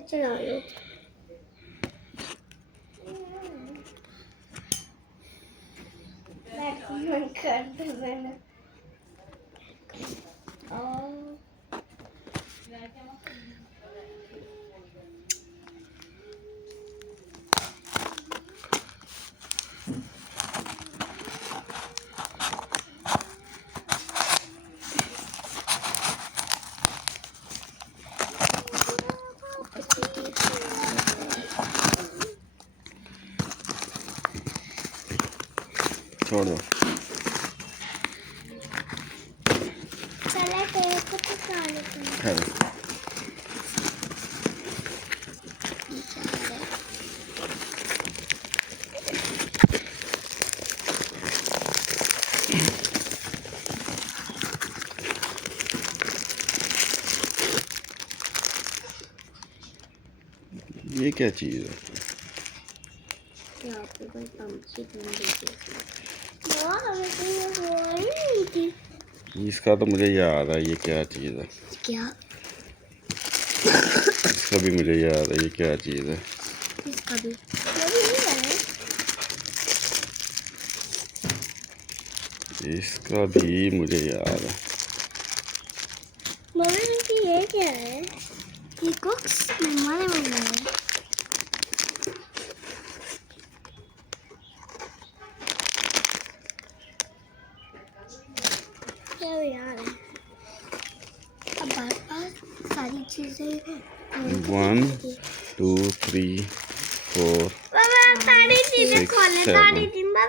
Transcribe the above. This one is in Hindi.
चला लो। मन कर दो मैंने। छोड़ दो। चले तेरे को तो खाने को। ये क्या चीज़ है? यहाँ पे कोई पंछी ढूंढ रही थी। इसका तो मुझे याद है, ये क्या चीज़ है। क्या? इसका भी मुझे याद है, ये क्या चीज़ है। इसका भी नहीं है। इसका भी मुझे याद है। मम्मी की ये क्या है? ये कुछ हमारे मम्मी है। क्या यार है? अब बात सारी चीजें 1 2 3 4 सारी चीजें खोले, सारी 6 7